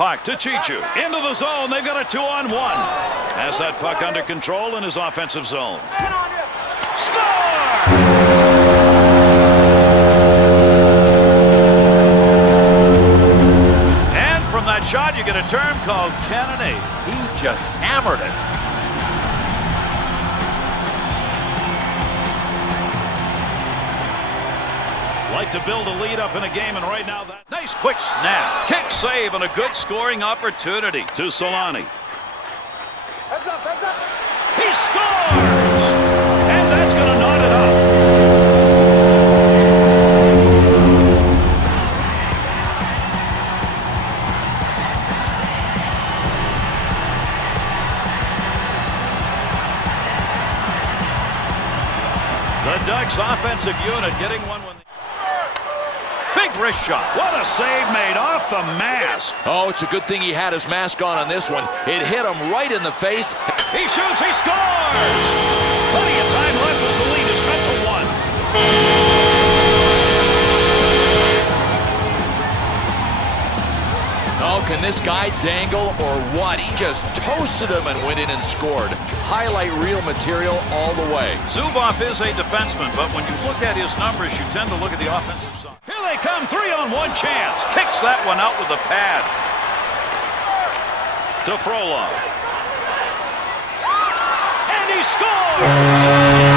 puck to Chichu. Into the zone. They've got a 2-on-1. Has that puck under control in his offensive zone. Score! And from that shot, you get a term called cannonade. He just hammered it. Like to build a lead up in a game, and right now that nice quick snap, kick save, and a good scoring opportunity to Solani. Heads up, heads up. He scores, and that's going to knot it up. The Ducks offensive unit getting one when big wrist shot. What a save made off the mask. Oh, it's a good thing he had his mask on this one. It hit him right in the face. He shoots, he scores! Plenty of time left as the lead is cut to 1. Oh, can this guy dangle or what? He just toasted him and went in and scored. Highlight reel material all the way. Zubov is a defenseman, but when you look at his numbers, you tend to look at the offensive side. Here they come, 3-on-1 chance. Kicks that one out with a pad. To Frolov. And he scores!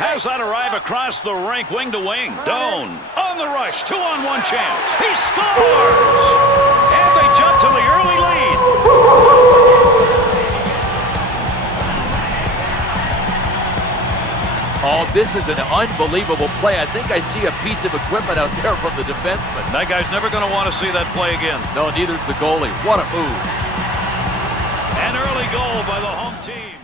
Has that arrive across the rink, wing to wing. Doan on the rush, 2-on-1 chance. He scores! And they jump to the early lead. Oh, this is an unbelievable play. I think I see a piece of equipment out there from the defenseman. That guy's never going to want to see that play again. No, neither's the goalie. What a move. An early goal by the home team.